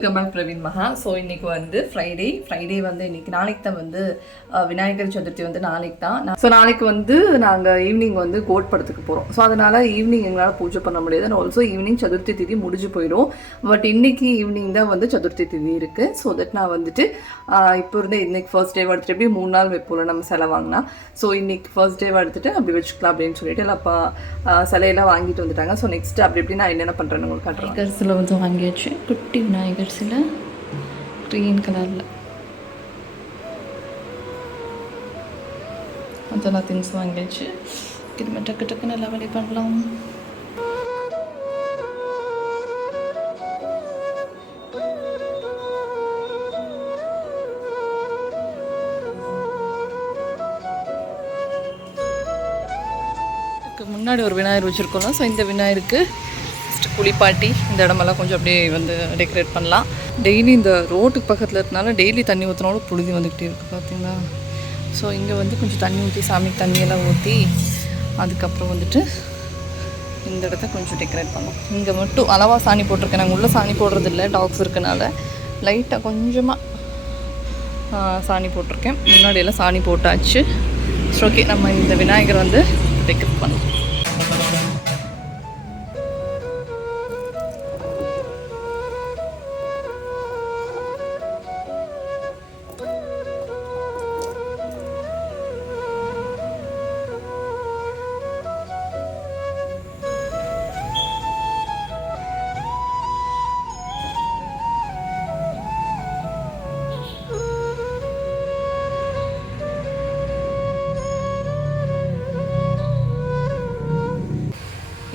Welcome back Praveen மகா so இன்னைக்கு வந்து ஃப்ரைடே ஃப்ரைடே வந்து இன்னைக்கு நாளைக்கு தான் வந்து விநாயகர் சதுர்த்தி வந்து நாளைக்கு தான். ஸோ நாளைக்கு வந்து நாங்கள் ஈவினிங் வந்து கோட் படத்துக்கு போகிறோம் ஸோ அதனால் ஈவினிங் எங்களால் பூஜை பண்ண முடியாது. அண்ட் ஆல்சோ ஈவினிங் சதுர்த்தி திதி முடிஞ்சு போயிடும். பட் இன்னைக்கு ஈவினிங் தான் வந்து சதுர்த்தி திதி இருக்குது ஸோ தட் நான் வந்துட்டு இப்போ இருந்து இன்னைக்கு ஃபர்ஸ்ட் டே எடுத்துட்டு எப்படி மூணு நாள் வைப்போம்ல நம்ம சிலை வாங்கினா. ஸோ இன்னைக்கு ஃபர்ஸ்ட் டே எடுத்துட்டு அப்படி வச்சுக்கலாம் அப்படின்னு சொல்லிட்டு எல்லாம் அப்பா சிலையெல்லாம் வாங்கிட்டு வந்துட்டாங்க. ஸோ நெக்ஸ்ட் அப்படி எப்படி நான் என்னென்ன பண்ணுறேன்னு உங்களுக்கு காட்டுறேன். சிலை வந்து வாங்கியாச்சு. குட்டி விநாயகர் சிலை க்ரீன் கலரில் அதெல்லாம் திங்ஸ் வாங்கியாச்சு. திரும்ப டக்கு டக்குன்னு எல்லாம் வழி பண்ணலாம். முன்னாடி ஒரு விநாயகர் வச்சுருக்கோம்ல. ஸோ இந்த விநாயகருக்கு குளிப்பாட்டி இந்த இடமெல்லாம் கொஞ்சம் அப்படியே வந்து டெக்கரேட் பண்ணலாம். டெய்லி இந்த ரோட்டுக்கு பக்கத்தில் இருக்கனால டெய்லி தண்ணி ஊற்றினாலும் புழுதி வந்துக்கிட்டே இருக்குது பார்த்தீங்களா ஸோ இங்கே வந்து கொஞ்சம் தண்ணி ஊற்றி சாமிக்கு தண்ணியெல்லாம் ஊற்றி அதுக்கப்புறம் வந்துட்டு இந்த இடத்த கொஞ்சம் டெக்கரேட் பண்ணோம் இங்கே மட்டும் அளவாக சாணி போட்டிருக்கேன். நாங்கள் உள்ளே சாணி போடுறதில்ல டாக்ஸ் இருக்கனால. லைட்டாக கொஞ்சமாக சாணி போட்டிருக்கேன். முன்னாடியெல்லாம் சாணி போட்டாச்சு. ஸோ ஓகே நம்ம இந்த விநாயகர் வந்து டெக்கரேட் பண்ணலாம்.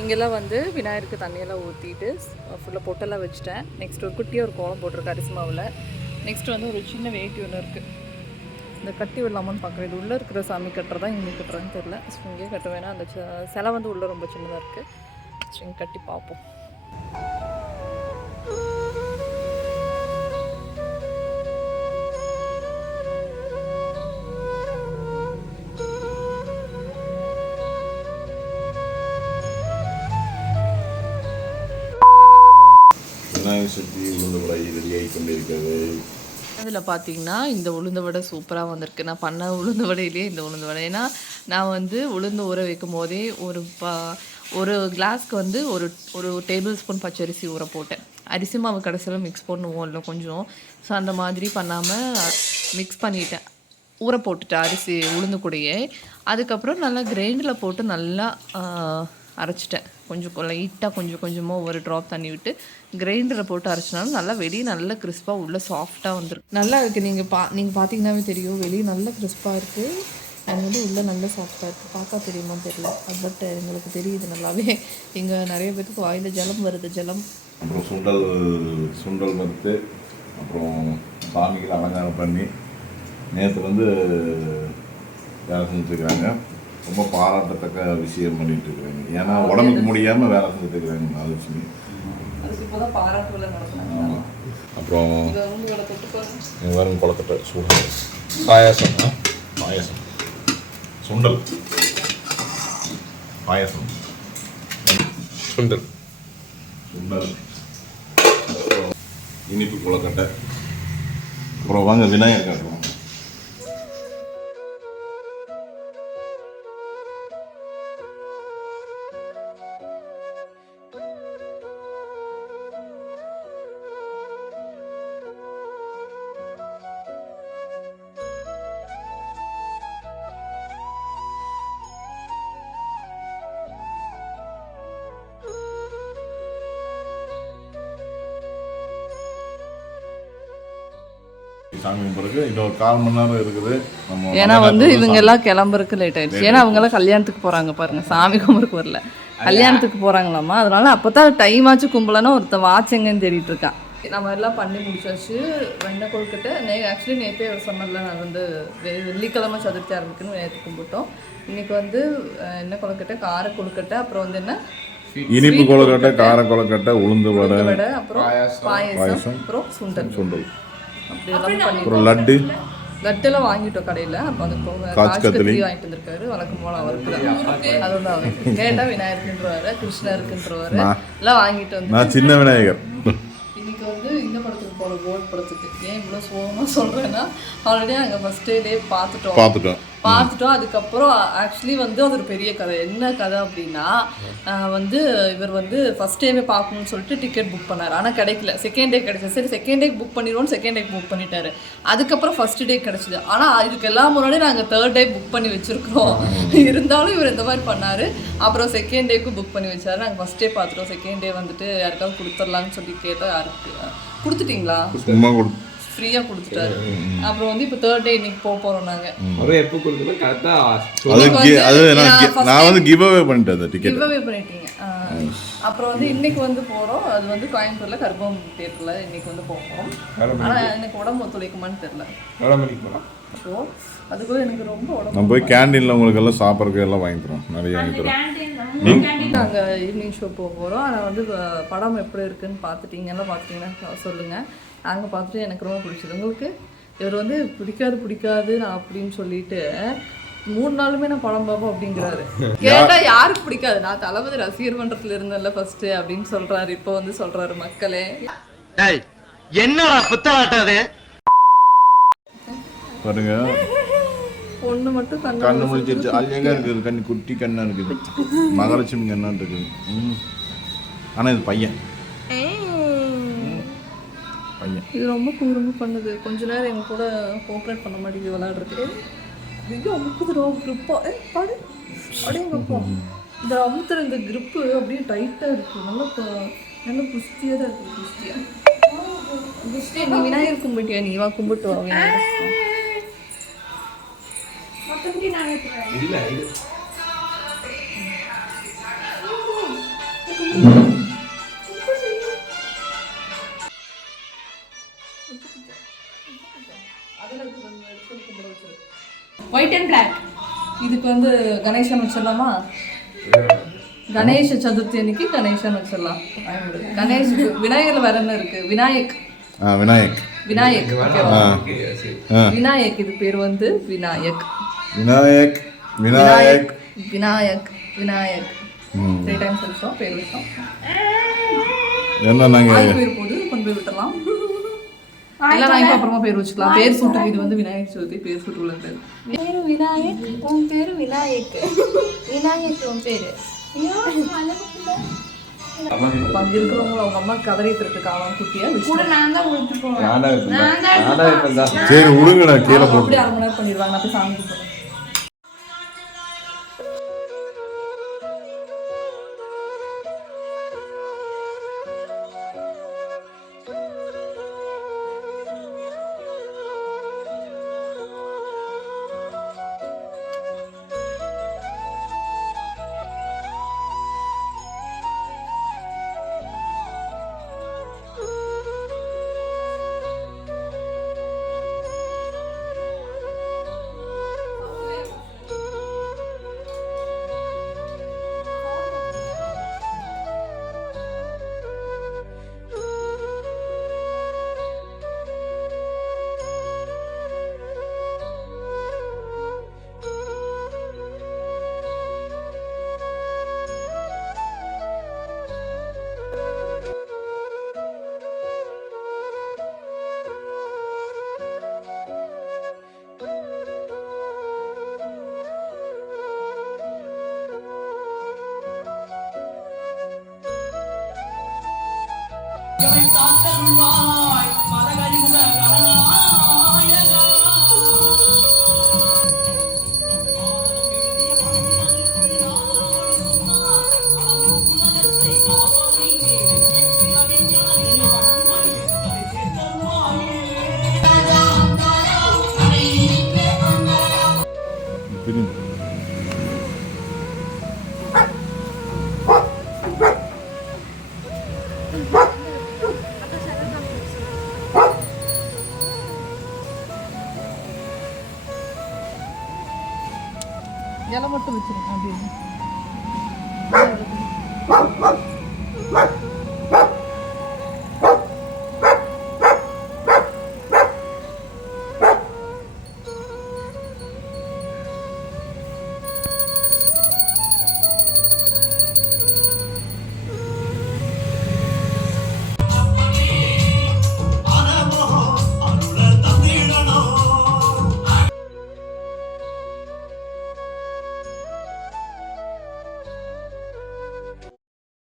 இங்கெல்லாம் வந்து விநாயகருக்கு தண்ணியெல்லாம் ஊற்றிட்டு ஃபுல்லாக பொட்டெல்லாம் வச்சுட்டேன். நெக்ஸ்ட் ஒரு குட்டியாக ஒரு கோலம் போட்டிருக்கு அரிசிமாவில். நெக்ஸ்ட் வந்து ஒரு சின்ன வேட்டி ஒன்று இருக்குது இந்த கட்டி விடலாமான்னு பார்க்குறேன் இது உள்ளே இருக்கிற சாமி கட்டுறதா இங்கே கட்டுறதுன்னு தெரில ஸோ இங்கேயே கட்ட வேணாம் அந்த ச- சிலை வந்து உள்ளே ரொம்ப சின்னதாக இருக்குது ஸோ இங்கே கட்டி பார்ப்போம். சுற்றி உளுந்து வடை ரெடியாகி கொண்டிருக்கிறது. அதில் பார்த்தீங்கன்னா இந்த உளுந்த வடை சூப்பராக வந்திருக்கு. நான் பண்ண உளுந்த வடையிலேயே இந்த உளுந்து வடை. ஏன்னா நான் வந்து உளுந்து ஊற வைக்கும் போதே ஒரு ப ஒரு கிளாஸ்க்கு வந்து ஒரு ஒரு டேபிள் ஸ்பூன் பச்சரிசி ஊற போட்டேன். அரிசி மாவு கடைசியில் மிக்ஸ் பண்ணுவோம் இல்லை கொஞ்சம். ஸோ அந்த மாதிரி பண்ணாமல் மிக்ஸ் பண்ணிட்டேன். ஊற போட்டுட்டேன் அரிசி உளுந்து கூடையே. அதுக்கப்புறம் நல்லா கிரைண்டரில் போட்டு நல்லா அரைச்சிட்டேன். கொஞ்சம் லைட்டாக கொஞ்சம் கொஞ்சமாக ஒரு ட்ராப் தண்ணி விட்டு கிரைண்டரில் போட்டு அரைச்சினாலும் நல்லா வெளியே நல்ல கிறிஸ்பாக உள்ள சாஃப்டாக வந்துருக்கு நல்லா இருக்குது நீங்கள் பா நீங்கள் பார்த்தீங்கன்னாவே தெரியும். வெளியே நல்ல கிறிஸ்பாக இருக்குது அது வந்து உள்ளே நல்ல சாஃப்டாக இருக்குது பார்க்க தெரியுமா தெரியல. பட் எங்களுக்கு தெரியுது நல்லாவே. இங்கே நிறைய பேருக்கு வாயில் ஜலம் வருது. ஜலம். அப்புறம் சுண்டல் சுண்டல் வறுத்து அப்புறம் சாமிக்கு அலங்காரம் பண்ணி நேற்று வந்து வேலை செஞ்சுருக்கிறாங்க. ரொம்ப பாராட்டத்தக்க விஷயம் பண்ணிட்டு இருக்கிறாங்க ஏன்னா உடம்புக்கு முடியாமல் வேலை செஞ்சுட்டு இருக்கிறாங்க மகாலட்சுமி. அப்புறம் வரும் கொளக்கட்டை சுண்டல் பாயாசம்? பாயாசம். சுண்டல். பாயாசம். சுண்டல். சுண்டல். அப்புறம் இனிப்பு கொளக்கட்டை அப்புறம் வாங்க விநாயகர் சாமி கும்பிட்றதுக்கு இன்னொரு கால் மணி நேரம் இருக்குது. நம்ம ஏன்னா வந்து இவங்க எல்லாம் கிளம்புறதுக்கு லேட் ஆயிடுச்சு. ஏன்னா அவங்க எல்லாம் கல்யாணத்துக்கு போறாங்க பாருங்க. சாமி கும்பிட்றதுக்கு வரல. கல்யாணத்துக்கு போறாங்களாமா? அதனால அப்பதான் டைம் ஆச்சு கும்பலன்னா ஒருத்தன் வாட்ச் எங்கன்னு தேடிட்டு இருக்கான். நம்ம எல்லாம் பண்ணி முடிச்சாச்சு. வெண்ணெய் கொழுக்கட்டை. நே ஆக்சுவலி நேற்றே சொன்னல நான் வந்து வெள்ளிக்கிழமை சதுர்த்தி ஆரம்பிக்கணும் நேற்று கும்பிட்டோம். இன்னைக்கு வந்து என்ன கொழுக்கட்டை கார கொழுக்கட்டை அப்புறம் வந்து என்ன? இனிப்பு கொழுக்கட்டை கார கொழுக்கட்டை உளுந்து வடை அப்புறம் பாயசம். அப்புறம் சுண்டல். சுண்டல். அப்புறம் லட்டு. லட்டெல்லாம் வாங்கிட்டோம் கடையில். அப்போ அது போக காஜ் காஜ் கத்திரி. கத்திரி வாங்கிட்டு வந்திருக்காரு. வழக்கம் போல அவருக்கு தான் அது வந்து அவருக்கு கேட்டால் விநாயகருக்குன்றவாரு கிருஷ்ணருக்குன்றவாரு எல்லாம் வாங்கிட்டு வந்து நான் சின்ன விநாயகர். இன்னைக்கு வந்து இந்த படத்துக்கு போகிறோம் கோட் படத்துக்கு. ஏன் இவ்வளோ சோகமாக சொல்கிறேன்னா ஆல்ரெடி நாங்கள் ஃபஸ்ட் டே பார்த்துட்டோம். பார்த்துட்டோம். பார்த்துட்டோம். அதுக்கப்புறம் ஆக்சுவலி வந்து அது ஒரு பெரிய கதை. என்ன கதை அப்படின்னா வந்து இவர் வந்து ஃபர்ஸ்ட் டேவே பார்க்கணும்னு சொல்லிட்டு டிக்கெட் புக் பண்ணார். ஆனால் கிடைக்கல. செகண்ட் டே கிடைச்சது. சரி செகண்ட் டே புக் பண்ணிடுவோம் செகண்ட் டே புக் பண்ணிட்டாரு. அதுக்கப்புறம் ஃபர்ஸ்ட் டே கிடைச்சது. ஆனால் இதுக்கு எல்லாம் முன்னாடி நாங்கள் தேர்ட் டே புக் பண்ணி வச்சிருக்கிறோம். இருந்தாலும் இவர் இந்த மாதிரி பண்ணாரு. அப்புறம் செகண்ட் டேக்கு புக் பண்ணி வச்சாரு. நாங்கள் ஃபர்ஸ்ட் டே பார்த்துட்டோம். செகண்ட் டே வந்துட்டு யாருக்காவது கொடுத்துடலான்னு சொல்லி கேட்டோம் யாருக்கு? கொடுத்துட்டீங்களா? சும்மா கொடு ஃப்ரீயாக கொடுத்துட்டாரு. அப்புறம் வந்து இப்போ தேர்ட் டே இன்னைக்கு போக போகிறோம் நாங்கள் எப்போ கொடுக்கணும் கரெக்டா அது நான் வந்து கிவ் அவே பண்ணிட்டேன் அந்த டிக்கெட் கிவ்அவே பண்ணிட்டீங்க. ஆ. அப்புறம் வந்து இன்னைக்கு வந்து போறோம். அது வந்து கோயம்புத்தூர்ல கர்ப்பம் தேட்டர்ல இன்னைக்கு வந்து போக போறோம். ஆனா எனக்கு உடம்பு ஒத்துழைக்குமான்னு தெரியல. எவ்வளோ மணிக்கு போகலாம் ஸோ அதுக்குள்ள எனக்கு ரொம்ப உடம்பு போய் கேண்டீனில் உங்களுக்கு எல்லாம் சாப்பிட்றதுக்கு எல்லாம் வாங்கி தரோம் நிறைய வாங்கி தரோம் நாங்க? ஈவினிங் ஷோ போக போறோம். ஆனா வந்து படம் எப்படி இருக்குன்னு பார்த்துட்டீங்கன்னா பார்த்துட்டீங்கன்னா சொல்லுங்க. நாங்க பார்த்துட்டு எனக்கு ரொம்ப பிடிச்சது. உங்களுக்கு? இவர் வந்து பிடிக்காது பிடிக்காது நான் அப்படின்னு சொல்லிட்டு மூணு நாளுமே நான் படம் பார்ப்போம் அப்படிங்கிறாரு. கேட்டா யாருக்கு பிடிக்காது? நான் தளபதி ரசிகர் மன்றத்துல இருந்தேன்ல ஃபர்ஸ்ட் அப்படின்னு சொல்றாரு. இப்போ வந்து சொல்றாரு மக்களே. டேய் என்னடா புத்தாட்டம் அது? பாருங்க. ஒண்ணு மட்டும் கண்ணு கண்ணு முழிச்சிருச்சு. அழகா இருக்குது? கண்ணு குட்டி கண்ணா இருக்குது. மகாலட்சுமி கண்ணா இருக்குது. ம். ஆனா இது பையன். பையன். இது ரொம்ப குறும்பு பண்ணுது. கொஞ்ச நேரம் எங்க கூட கோஆப்ரேட் பண்ண மாட்டேங்குது விளையாடுறதுக்கு. ஐயோ அமுக்குதுடா grip-ஆ. ஏ பாடு. அப்படியேங்கப்பா இந்த அமுத்துற இந்த grip அப்படியே டைட்டா இருக்கு. நல்லா நல்ல புஸ்தியா தான் இருக்கு புஸ்தியா புஸ்தியா நீ விநாயகர் கும்பிட்டியா? நீ வா கும்பிட்டு வா விநாயகர். இல்லை ஒயிட் அண்ட் பிளாக் இதுக்கு வந்து கணேசன் வச்சிடலாமா? கணேஷ சதுர்த்தி அன்னைக்கு கணேசன் வச்சிடலாம். கணேஷ் விநாயகர் வேற என்ன இருக்கு? விநாயக். விநாயக். விநாயக். விநாயக் இது பேர் வந்து விநாயக். விநாயக் விநாயக். விநாயக் விநாயக் த்ரீ டைம்ஸ் வச்சோம் பேர் வச்சோம் என்ன நாங்கள் போது கொண்டு போய் விட்டலாம் இப்போ அப்புறமா பேர் வச்சுக்கலாம். பேர் சூட்டு இது வந்து விநாயகர் சதுர்த்தி பேர் சூட்டு பேர் விநாயக் உன் பேரு விநாயக். விநாயக் உன் பேரு. அங்கே இருக்கிறவங்க அவங்க அம்மா கதறிட்டு இருக்கு காலம் குட்டியா? கூட நான் தான் போவேன். நானா இருப்பேன் நானா தான் சரி விடுங்கடா கீழே போட்டு. அரை மணி நேரம் பண்ணிடுவாங்க. நான் போய் சாமி கும்பிடுறேன் இலை மட்டும் வச்சிருக்கேன் அப்படின்னு